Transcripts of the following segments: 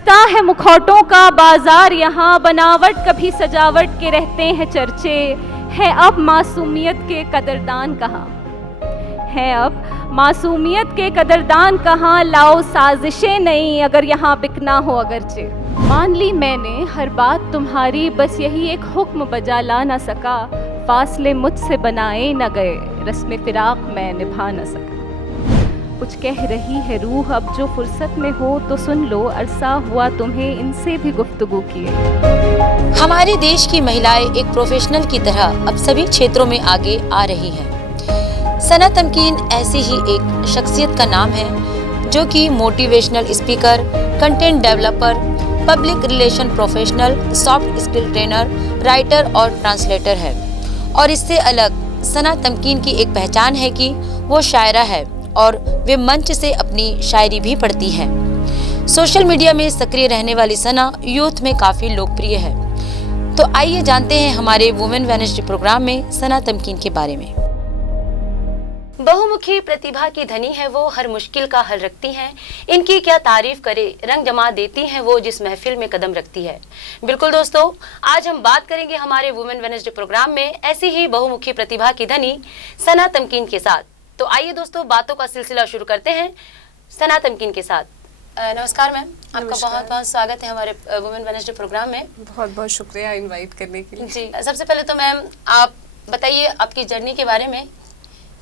सजता है मुखौटों का बाजार यहाँ, बनावट कभी सजावट के रहते हैं चर्चे। है अब मासूमियत के कदरदान कहाँ, है अब मासूमियत के कदरदान कहाँ। लाओ साजिशें नहीं अगर यहाँ बिकना हो अगरचे। मान ली मैंने हर बात तुम्हारी, बस यही एक हुक्म बजा ला ना सका। फासले मुझसे बनाए न गए, रस्म फिराक मैं निभा न सका। कुछ कह रही है रूह अब जो फुर्सत में हो तो सुन लो, अरसा हुआ तुम्हें इनसे भी गुफ्तगू किए। हमारे देश की महिलाएं एक प्रोफेशनल की तरह अब सभी क्षेत्रों में आगे आ रही हैं। सना तमकीन ऐसी ही एक शख्सियत का नाम है जो कि motivational speaker, content developer, public relation professional, soft skill trainer, writer और ट्रांसलेटर है। और इससे अलग सना तमकीन की एक पहचान है कि वो शायरा है और वे मंच से अपनी शायरी भी पढ़ती हैं। सोशल मीडिया में सक्रिय रहने वाली सना यूथ में काफ़ी लोकप्रिय है। तो आइए जानते हैं हमारे वुमेन वेडनेसडे प्रोग्राम में सना तमकीन के बारे में। बहुमुखी प्रतिभा की धनी है वो, हर मुश्किल का हल रखती हैं। इनकी क्या तारीफ करे, रंग जमा देती हैं वो जिस महफिल में कदम रखती है। बिल्कुल दोस्तों, आज हम बात करेंगे हमारे वुमेन वेडनेसडे प्रोग्राम में ऐसी ही बहुमुखी प्रतिभा की धनी सना तमकीन के साथ। तो आइए दोस्तों, बातों का सिलसिला शुरू करते हैं सना तमकीन के साथ। नमस्कार मैम, आपका बहुत बहुत स्वागत है हमारे वुमेन वेडनेसडे प्रोग्राम में। बहुत बहुत शुक्रिया इनवाइट करने के लिए। जी, सबसे पहले तो मैम आप बताइए आपकी जर्नी के बारे में,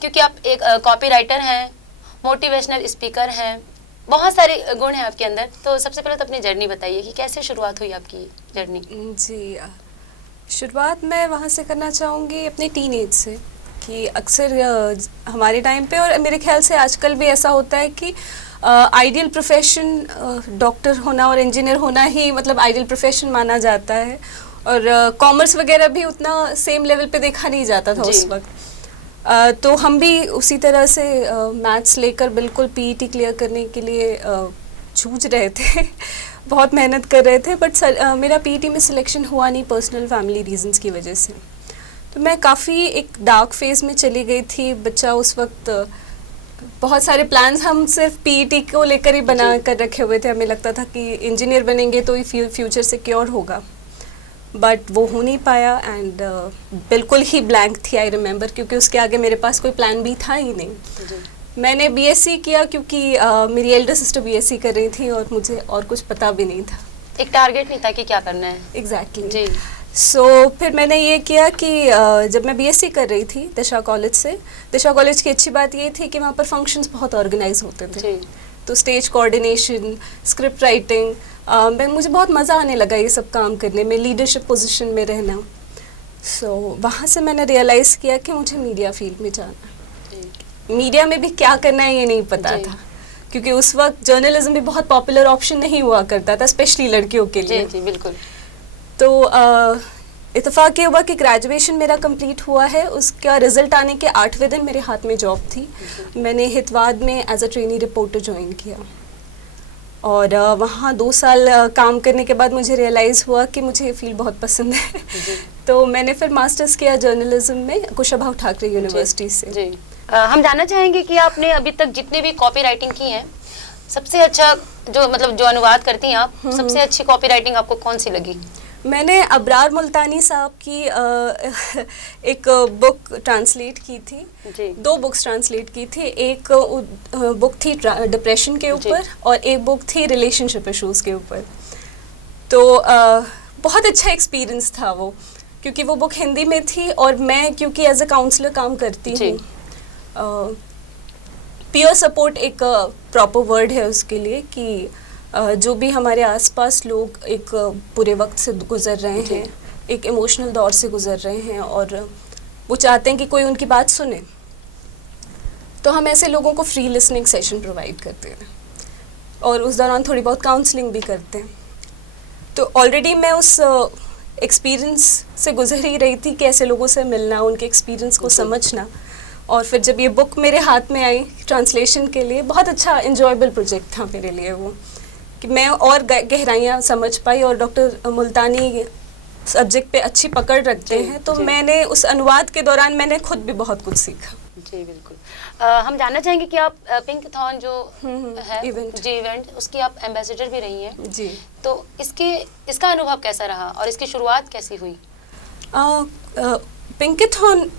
क्योंकि आप एक कॉपी राइटर हैं, मोटिवेशनल स्पीकर हैं, बहुत सारे गुण हैं आपके अंदर। तो सबसे पहले तो अपनी जर्नी बताइए कि कैसे शुरुआत हुई आपकी जर्नी। जी, शुरुआत मैं वहाँ से करना चाहूँगी अपने टीन एज से, कि अक्सर हमारे टाइम पे और मेरे ख्याल से आजकल भी ऐसा होता है कि आइडियल प्रोफेशन डॉक्टर होना और इंजीनियर होना ही मतलब आइडियल प्रोफेशन माना जाता है। और कॉमर्स वगैरह भी उतना सेम लेवल पे देखा नहीं जाता था उस वक्त। तो हम भी उसी तरह से मैथ्स लेकर बिल्कुल पीईटी क्लियर करने के लिए जूझ रहे थे बहुत मेहनत कर रहे थे, बट मेरा पीईटी में सिलेक्शन हुआ नहीं पर्सनल फैमिली रीजंस की वजह से। तो मैं काफ़ी एक डार्क फेज़ में चली गई थी। बच्चा उस वक्त बहुत सारे प्लान्स हम सिर्फ पीईटी को लेकर ही बना कर रखे हुए थे। हमें लगता था कि इंजीनियर बनेंगे तो ही फ्यूचर सिक्योर होगा, बट वो हो नहीं पाया। एंड बिल्कुल ही ब्लैंक थी आई रिमेंबर, क्योंकि उसके आगे मेरे पास कोई प्लान भी था ही नहीं। मैंने बीएससी किया क्योंकि मेरी एल्डर सिस्टर बीएससी कर रही थी और मुझे और कुछ पता भी नहीं था, एक टारगेट नहीं था कि क्या करना है। एग्जैक्टली जी। सो फिर मैंने ये किया कि जब मैं बीएससी कर रही थी दिशा कॉलेज से, दिशा कॉलेज की अच्छी बात ये थी कि वहाँ पर फंक्शंस बहुत ऑर्गेनाइज होते थे। तो स्टेज कोऑर्डिनेशन, स्क्रिप्ट राइटिंग, मुझे बहुत मज़ा आने लगा ये सब काम करने में, लीडरशिप पोजीशन में रहना। सो वहाँ से मैंने रियलाइज़ किया कि मुझे मीडिया फील्ड में जाना। मीडिया में भी क्या करना है ये नहीं पता था, क्योंकि उस वक्त जर्नलिज्म भी बहुत पॉपुलर ऑप्शन नहीं हुआ करता था, स्पेशली लड़कियों के लिए। जी बिल्कुल। तो इत्तेफाक ये हुआ कि ग्रेजुएशन मेरा कंप्लीट हुआ है। उसका रिजल्ट आने के 8वें दिन मेरे हाथ में जॉब थी। मैंने हितवाद में as a trainee reporter join किया और वहाँ 2 साल काम करने के बाद मुझे रियलाइज़ हुआ कि मुझे ये फील्ड बहुत पसंद है। तो मैंने फिर मास्टर्स किया जर्नलिज्म में कुशाभाऊ ठाकरे यूनिवर्सिटी से। जी। हम जानना चाहेंगे कि आपने अभी तक जितने भी कॉपी राइटिंग की है, सबसे अच्छा जो अनुवाद करती हैं आप, सबसे अच्छी कॉपी राइटिंग आपको कौन सी लगी? मैंने अबरार मुल्तानी साहब की एक बुक ट्रांसलेट की थी। 2 बुक्स ट्रांसलेट की थी। एक बुक थी डिप्रेशन के ऊपर और एक बुक थी रिलेशनशिप इश्यूज़ के ऊपर। तो बहुत अच्छा एक्सपीरियंस था वो, क्योंकि वो बुक हिंदी में थी और मैं क्योंकि एज अ काउंसलर काम करती हूँ, पीयर सपोर्ट एक प्रॉपर वर्ड है उसके लिए, कि जो भी हमारे आसपास लोग एक बुरे वक्त से गुज़र रहे हैं, एक इमोशनल दौर से गुज़र रहे हैं और वो चाहते हैं कि कोई उनकी बात सुने, तो हम ऐसे लोगों को फ्री लिसनिंग सेशन प्रोवाइड करते हैं और उस दौरान थोड़ी बहुत काउंसलिंग भी करते हैं। तो ऑलरेडी मैं उस एक्सपीरियंस से गुजर ही रही थी कि ऐसे लोगों से मिलना, उनके एक्सपीरियंस को समझना। और फिर जब ये बुक मेरे हाथ में आई ट्रांसलेशन के लिए, बहुत अच्छा इंजॉयबल प्रोजेक्ट था मेरे लिए वो, कि मैं और गहराइयाँ समझ पाई। और डॉक्टर मुल्तानी सब्जेक्ट पे अच्छी पकड़ रखते हैं, तो मैंने उस अनुवाद के दौरान मैंने खुद भी बहुत कुछ सीखा। जी बिल्कुल। हम जानना चाहेंगे कि आप पिंकथॉन जो है इवेंट। जी इवेंट, उसकी आप एम्बेसडर भी रही हैं। जी। तो इसका अनुभव कैसा रहा और इसकी शुरुआत कैसी हुई? पिंकथॉन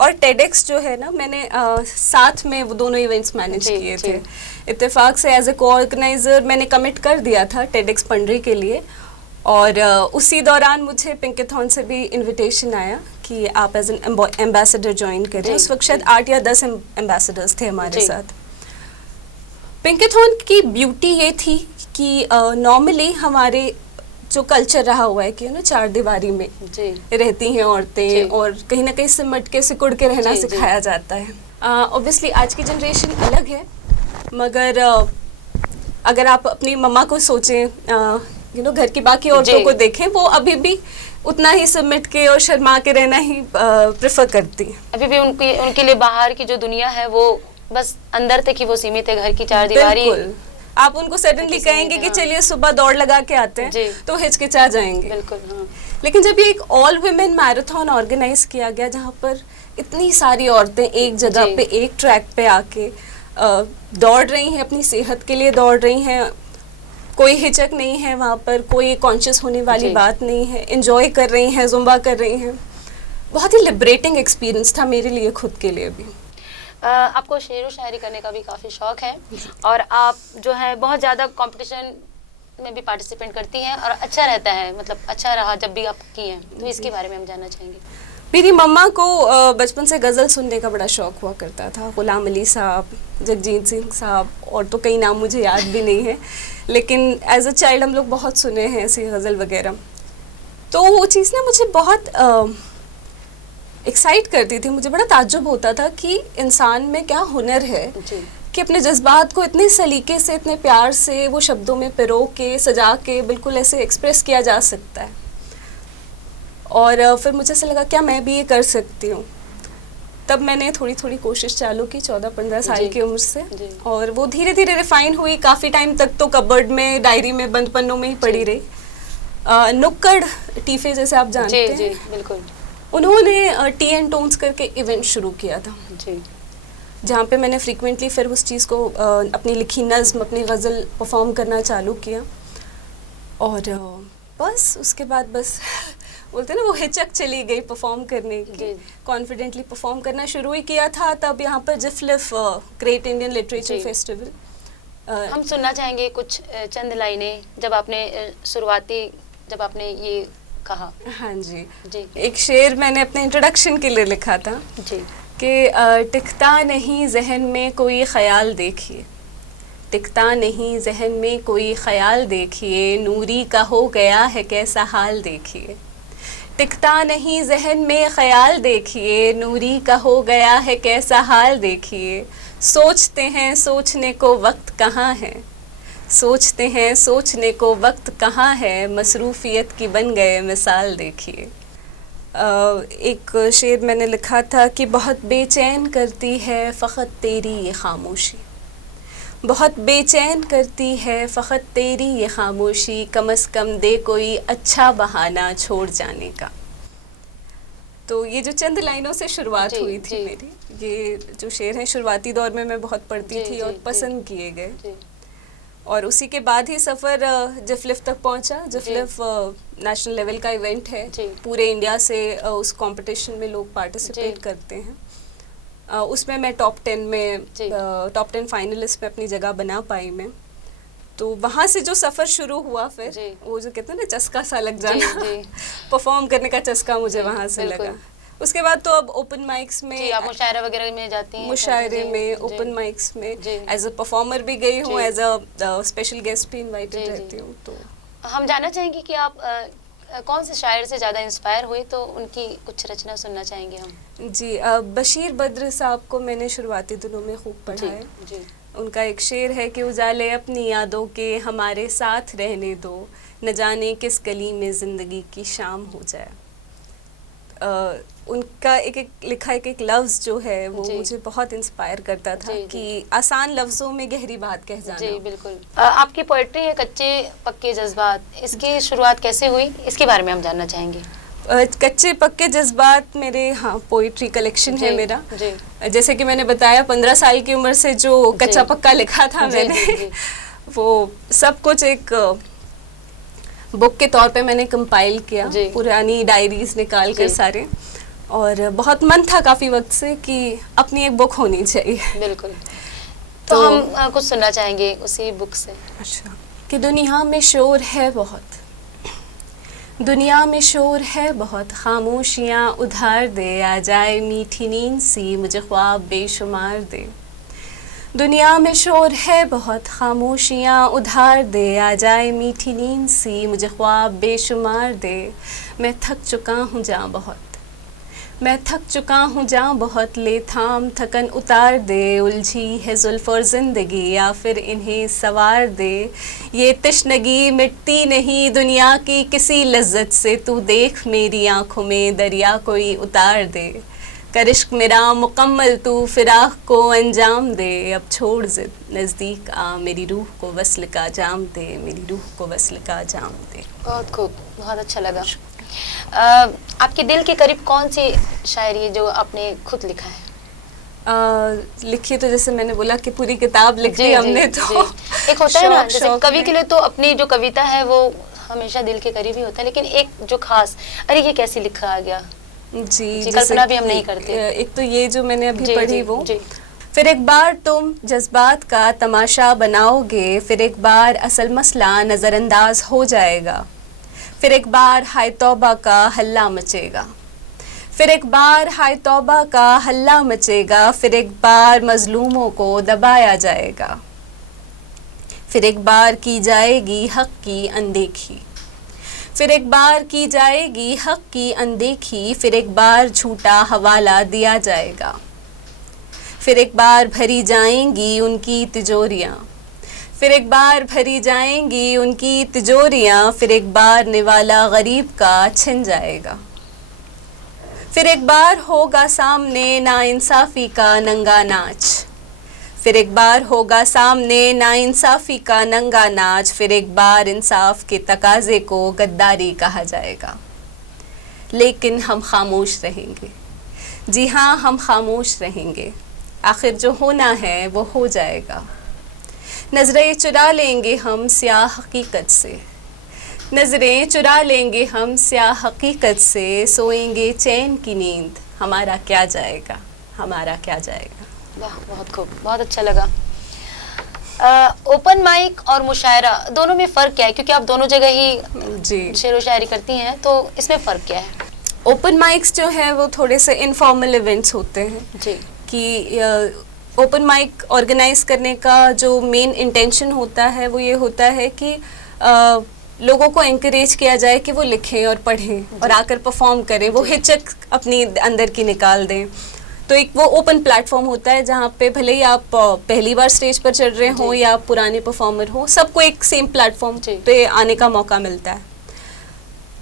और टेडेक्स जो है ना, मैंने साथ में वो दोनों इवेंट्स मैनेज जी, किए जी। थे। इत्तेफाक से एज ए को-ऑर्गेनाइजर मैंने कमिट कर दिया था टेडेक्स पंडरी के लिए, और उसी दौरान मुझे पिंकथॉन से भी इनविटेशन आया कि आप एज एन एम्बेसडर ज्वाइन करें। जी, उस वक्त शायद 8 या 10 एम्बेसडर्स थे हमारे जी। साथ। पिंकथॉन की ब्यूटी ये थी कि नॉर्मली हमारे जो कल्चर रहा हुआ है कि ना, चार दीवारी में जी रहती हैं जी। औरतें, और कहीं ना कहीं सिमट के सिकुड़ के रहना जी, जी। सिखाया जाता है। ऑब्वियसली आज की जनरेशन अलग है, मगर अगर आप अपनी मम्मा को सोचें, घर की बाकी औरतों जी। को देखें, वो अभी भी उतना ही सिमट के और शर्मा के रहना ही प्रेफर करती हैं। अभी भी उनके लिए बाहर की जो दुनिया है वो बस अंदर तक ही वो सीमित है, घर की चार दीवारी। बिल्कुल। आप उनको सडनली किसी कहेंगे ने, कि हाँ। चलिए सुबह दौड़ लगा के आते जी। हैं, तो हिचकिचा जाएंगे। बिल्कुल, हाँ। लेकिन जब ये एक ऑल वुमेन मैराथन ऑर्गेनाइज किया गया, जहाँ पर इतनी सारी औरतें एक जगह जी। पे, एक ट्रैक पे आके दौड़ रही हैं, अपनी सेहत के लिए दौड़ रही हैं, कोई हिचक नहीं है वहाँ पर, कोई कॉन्शियस होने वाली जी। बात नहीं है, एंजॉय कर रही हैं, जुम्बा कर रही हैं। बहुत ही लिबरेटिंग एक्सपीरियंस था मेरे लिए, खुद के लिए भी। आपको शेर व शायरी करने का भी काफ़ी शौक है, और आप जो है बहुत ज़्यादा कंपटीशन में भी पार्टिसिपेट करती हैं, और अच्छा रहता है, मतलब अच्छा रहा जब भी आप की हैं, तो इसके बारे में हम जानना चाहेंगे। मेरी मम्मा को बचपन से गज़ल सुनने का बड़ा शौक हुआ करता था। गुलाम अली साहब, जगजीत सिंह साहब, और तो कई नाम मुझे याद भी नहीं है, लेकिन एज अ चाइल्ड हम लोग बहुत सुने हैं ऐसी गज़ल वगैरह। तो वो चीज़ ना मुझे बहुत एक्साइट करती थी। मुझे बड़ा ताज्जुब होता था कि इंसान में क्या हुनर है जी कि अपने जज्बात को इतने सलीके से, इतने प्यार से वो शब्दों में पिरो के, सजा के बिल्कुल ऐसे एक्सप्रेस किया जा सकता है। और फिर मुझे ऐसा लगा क्या मैं भी ये कर सकती हूँ। तब मैंने थोड़ी थोड़ी कोशिश चालू की 14-15 साल जी, की उम्र से, जी। और वो धीरे धीरे रिफाइन हुई। काफ़ी टाइम तक तो कबर्ड में, डायरी में, बंद पन्नों में ही पड़ी रही। नुक्कड़ टीफे जैसे आप जानते जी हैं, जी बिल्कुल। उन्होंने टी एंड टोन्स करके इवेंट शुरू किया था, जी जहाँ पे मैंने फ्रीक्वेंटली फिर उस चीज़ को अपनी लिखी नज़्म, अपनी गज़ल परफॉर्म करना चालू किया। और बस उसके बाद बस बोलते हैं ना, वो हिचक चली गई परफॉर्म करने की। जी। कॉन्फिडेंटली परफॉर्म करना शुरू ही किया था तब यहाँ पर जिफलिफ ग्रेट इंडियन लिटरेचर जी। फेस्टिवल। हम सुनना चाहेंगे कुछ चंद लाइनें, जब आपने ये कहा। हाँ जी। जी एक शेर मैंने अपने इंट्रोडक्शन के लिए लिखा था जी कि टिकता नहीं जहन में कोई ख्याल देखिए, टिकता नहीं जहन में कोई ख्याल देखिए, नूरी का हो गया है कैसा हाल देखिए। टिकता नहीं जहन में ख्याल देखिए, नूरी का हो गया है कैसा हाल देखिए। सोचते हैं सोचने को वक्त कहाँ है, सोचते हैं सोचने को वक्त कहाँ है, मसरूफियत की बन गए मिसाल देखिए। एक शेर मैंने लिखा था कि बहुत बेचैन करती है फ़क़त तेरी ये खामोशी, बहुत बेचैन करती है फ़क़त तेरी ये खामोशी, कम से कम दे कोई अच्छा बहाना छोड़ जाने का। तो ये जो चंद लाइनों से शुरुआत जी, हुई थी जी। मेरी, ये जो शेर हैं शुरुआती दौर में मैं बहुत पढ़ती जी, थी जी, और जी। पसंद किए गए। जी और उसी के बाद ही सफ़र जिफलिफ तक पहुंचा। जिफलिफ नेशनल लेवल का इवेंट है, जी। पूरे इंडिया से उस कंपटीशन में लोग पार्टिसिपेट जी। करते हैं। उसमें मैं टॉप 10 में, जी। टॉप 10 फाइनलिस्ट में अपनी जगह बना पाई मैं। तो वहाँ से जो सफ़र शुरू हुआ, फिर जी। वो जो कहते हैं ना चस्का सा लग जी, जाना, जी। परफॉर्म करने का चस्का मुझे जी, वहाँ से बिल्कुल। लगा। उसके बाद तो अब ओपन माइक्स में, जी, आप मुशायरा वगैरह में जाती हैं? मुशायरे जी, में, जी, ओपन माइक्स में जी। एज अ परफॉर्मर भी गई हूँ, जी। एज अ स्पेशल गेस्ट भी इनवाइटेड जी, जी। रहती हूँ। तो हम जानना चाहेंगे कि आप कौन से शायर से ज़्यादा इंस्पायर हुए, तो उनकी कुछ रचना सुनना चाहेंगे हम। जी, बशीर बद्र साहब को मैंने शुरुआती दिनों में खूब पढ़ा जी है। जी उनका एक शेर है कि उजाले अपनी यादों के हमारे साथ रहने दो, न जाने किस गली में ज़िंदगी की शाम हो जाए। उनका एक एक लिखा एक लफ्ज़ जो है वो जी। मुझे बहुत इंस्पायर करता था, जी, जी। कि आसान लफ्ज़ों में गहरी बात कह जाना। जी बिल्कुल। आपकी पोइट्री है कच्चे पक्के जज्बात, इसकी शुरुआत कैसे हुई, इसके बारे में हम जानना चाहेंगे। कच्चे पक्के जज्बात मेरे, हाँ, पोइट्री कलेक्शन है मेरा। जी। जैसे कि मैंने बताया 15 साल की उम्र से जो कच्चा पक्का लिखा था जी, मैंने, जी, जी। वो सब कुछ एक बुक के तौर पे मैंने कंपाइल किया, जी। पुरानी डायरीज निकाल कर जी। सारे। और बहुत मन था काफ़ी वक्त से कि अपनी एक बुक होनी चाहिए। बिल्कुल। तो हम कुछ सुनना चाहेंगे उसी बुक से। अच्छा। कि दुनिया में शोर है बहुत, दुनिया में शोर है बहुत, खामोशियाँ उधार दे, आ जाए मीठी नींद सी मुझे ख्वाब बेशुमार दे। दुनिया में शोर है बहुत, खामोशियाँ उधार दे, आ जाए मीठी नींद सी मुझे ख्वाब बेशुमार दे। मैं थक चुका हूँ जाँ बहुत, मैं थक चुका हूँ जाँ बहुत, ले थाम थकन उतार दे। उलझी है जुल्फ़ और ज़िंदगी या फिर इन्हें सवार दे। ये तशनगी मिटती नहीं दुनिया की किसी लज्जत से, तू देख मेरी आँखों में दरिया कोई उतार दे। कर इश्क मेरा मुकम्मल तू फिराक को अंजाम दे, अब छोड़ ज़िद नज़दीक आ, मेरी रूह को वस्ल का जाम दे, मेरी रूह को वस्ल का जाम दे। बहुत खूब, बहुत अच्छा लगा। आपके दिल के करीब कौन सी शायरी है जो आपने खुद लिखा है? लिखी तो जैसे मैंने बोला कि पूरी किताब लिख दी हमने, तो जी। एक होता है ना, जैसे कवि के लिए तो अपनी जो कविता है वो हमेशा दिल के करीब ही होता है, लेकिन एक जो खास, अरे ये कैसे लिखा आ गया, जी, कल्पना भी हम नहीं करते। एक तो ये जो मैंने अभी पढ़ी वो, जी। फिर एक बार तुम जज्बात का तमाशा बनाओगे, फिर एक बार असल मसला नज़रअंदाज हो जाएगा। फिर एक बार हाय तौबा का हल्ला मचेगा, फिर एक बार हाय तौबा का हल्ला मचेगा। फिर एक बार मजलूमों को दबाया जाएगा, फिर एक बार की जाएगी हक की अनदेखी, फिर एक बार की जाएगी हक की अनदेखी। फिर एक बार झूठा हवाला दिया जाएगा, फिर एक बार भरी जाएंगी उनकी तिजोरियाँ, फिर एक बार भरी जाएंगी उनकी तिजोरियाँ। फिर एक बार निवाला गरीब का छिन जाएगा, फिर एक बार होगा सामने नाइंसाफ़ी का नंगा नाच, फिर एक बार होगा सामने नाइंसाफ़ी का नंगा नाच। फिर एक बार इंसाफ के तकाजे को गद्दारी कहा जाएगा, लेकिन हम खामोश रहेंगे। जी हाँ, हम खामोश रहेंगे, आखिर जो होना है वो हो जाएगा। नज़रें चुरा लेंगे हम स्याह हकीकत से, नज़रें चुरा लेंगे हम स्याह हकीकत से। सोएंगे चैन की नींद, हमारा क्या जाएगा, हमारा क्या जाएगा। वाह, बहुत खूब, बहुत अच्छा लगा। ओपन माइक और मुशायरा दोनों में फ़र्क क्या है, क्योंकि आप दोनों जगह ही जी शेर व शायरी करती हैं, तो इसमें फ़र्क क्या है? ओपन माइक्स जो है वो थोड़े से इनफॉर्मल इवेंट्स होते हैं जी। कि ओपन माइक ऑर्गेनाइज करने का जो मेन इंटेंशन होता है वो ये होता है कि लोगों को एंकरेज किया जाए कि वो लिखें और पढ़ें और आकर परफॉर्म करें, वो हिचक अपनी अंदर की निकाल दें। तो एक वो ओपन प्लेटफॉर्म होता है जहाँ पे भले ही आप पहली बार स्टेज पर चढ़ रहे हो या पुराने परफॉर्मर हो, सबको एक सेम प्लेटफॉर्म पे आने का मौका मिलता है।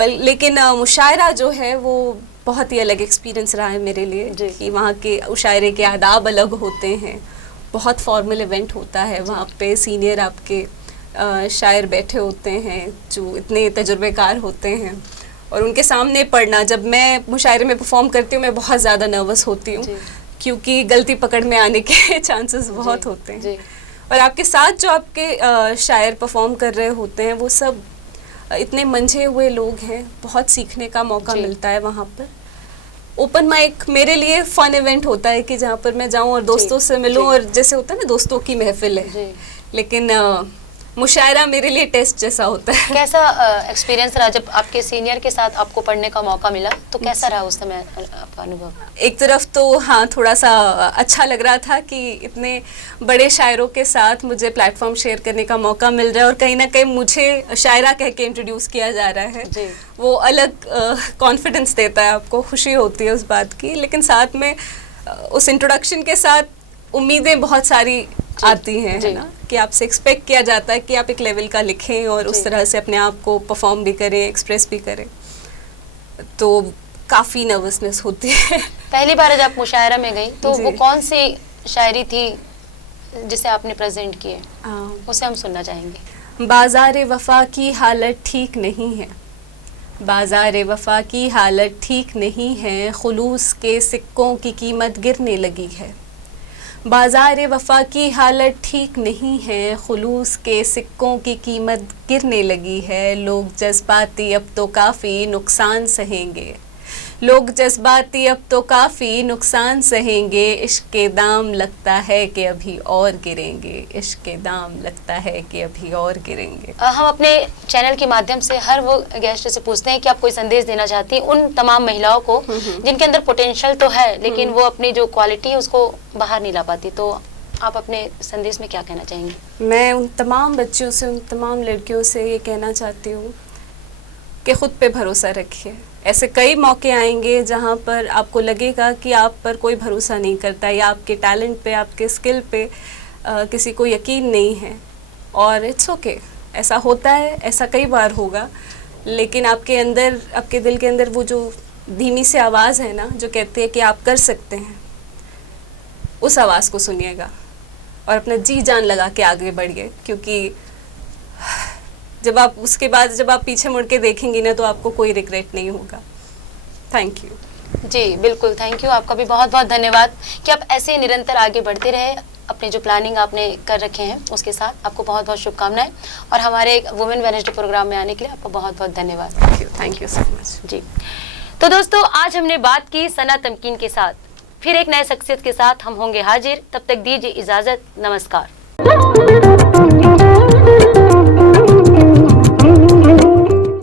लेकिन मुशायरा जो है वो बहुत ही अलग एक्सपीरियंस रहा है मेरे लिए कि वहाँ के मुशायरे के आदाब अलग होते हैं। बहुत फॉर्मल इवेंट होता है, वहाँ पे सीनियर आपके शायर बैठे होते हैं जो इतने तजुर्बेकार होते हैं, और उनके सामने पढ़ना, जब मैं मुशायरे में परफॉर्म करती हूँ मैं बहुत ज़्यादा नर्वस होती हूँ क्योंकि गलती पकड़ में आने के चांसेस बहुत होते हैं। और आपके साथ जो आपके शायर परफॉर्म कर रहे होते हैं वो सब इतने मंझे हुए लोग हैं, बहुत सीखने का मौका मिलता है वहाँ पर। ओपन माइक मेरे लिए फन इवेंट होता है कि जहाँ पर मैं जाऊँ और दोस्तों से मिलूँ, और जैसे होता है ना दोस्तों की महफिल है, लेकिन मुशायरा मेरे लिए टेस्ट जैसा होता है। कैसा एक्सपीरियंस रहा जब आपके सीनियर के साथ आपको पढ़ने का मौका मिला, तो कैसा रहा उस समय आपका अनुभव? एक तरफ तो हाँ थोड़ा सा अच्छा लग रहा था कि इतने बड़े शायरों के साथ मुझे प्लेटफॉर्म शेयर करने का मौका मिल रहा है, और कहीं ना कहीं मुझे शायरा कह के इंट्रोड्यूस किया जा रहा है। वो अलग कॉन्फिडेंस देता है, आपको खुशी होती है उस बात की, लेकिन साथ में उस इंट्रोडक्शन के साथ उम्मीदें बहुत सारी आती हैं, है ना, कि आपसे एक्सपेक्ट किया जाता है कि आप एक लेवल का लिखें और उस तरह से अपने आप को परफॉर्म भी करें, एक्सप्रेस भी करें, तो काफ़ी नर्वसनेस होती है। पहली बार जब आप मुशायरा में गई तो वो कौन सी शायरी थी जिसे आपने प्रेजेंट किए, उसे हम सुनना चाहेंगे। बाज़ार वफ़ा की हालत ठीक नहीं है, बाज़ार वफ़ा की हालत ठीक नहीं है, खुलूस के सिक्कों की कीमत गिरने लगी है। बाज़ार वफ़ा की हालत ठीक नहीं है, खुलूस के सिक्कों की कीमत गिरने लगी है। लोग जज्बाती अब तो काफ़ी नुकसान सहेंगे, लोग जज्बाती अब तो काफ़ी नुकसान सहेंगे। इश्क के दाम लगता है कि अभी और गिरेंगे, इश्क के दाम लगता है कि अभी और गिरेंगे। हम अपने चैनल के माध्यम से हर वो गेस्ट से पूछते हैं कि आप कोई संदेश देना चाहती हैं उन तमाम महिलाओं को जिनके अंदर पोटेंशियल तो है लेकिन वो अपनी जो क्वालिटी है उसको बाहर नहीं ला पाती, तो आप अपने संदेश में क्या कहना चाहेंगी? मैं उन तमाम बच्चियों से, उन तमाम लड़कियों से ये कहना चाहती हूँ कि ख़ुद पे भरोसा रखिए। ऐसे कई मौके आएंगे जहाँ पर आपको लगेगा कि आप पर कोई भरोसा नहीं करता या आपके टैलेंट पे, आपके स्किल पे किसी को यकीन नहीं है, और इट्स ओके, ऐसा होता है, ऐसा कई बार होगा। लेकिन आपके अंदर, आपके दिल के अंदर वो जो धीमी सी आवाज़ है ना जो कहती है कि आप कर सकते हैं, उस आवाज़ को सुनिएगा और अपना जी जान लगा के आगे बढ़िए, क्योंकि जब आप उसके बाद जब आप पीछे मुड़ के देखेंगी ना तो आपको कोई रिग्रेट नहीं होगा। Thank you. जी बिल्कुल, थैंक यू। आपका भी बहुत बहुत धन्यवाद कि आप ऐसे निरंतर आगे बढ़ते रहे। अपने जो प्लानिंग आपने कर रखे हैं उसके साथ आपको बहुत बहुत शुभकामनाएं, और हमारे वुमेन वेडनेसडे प्रोग्राम में आने के लिए आपको बहुत बहुत धन्यवाद। Thank you so much. जी तो दोस्तों, आज हमने बात की सना तमकीन के साथ। फिर एक नए शख्सियत के साथ हम होंगे हाजिर, तब तक दीजिए इजाज़त। नमस्कार।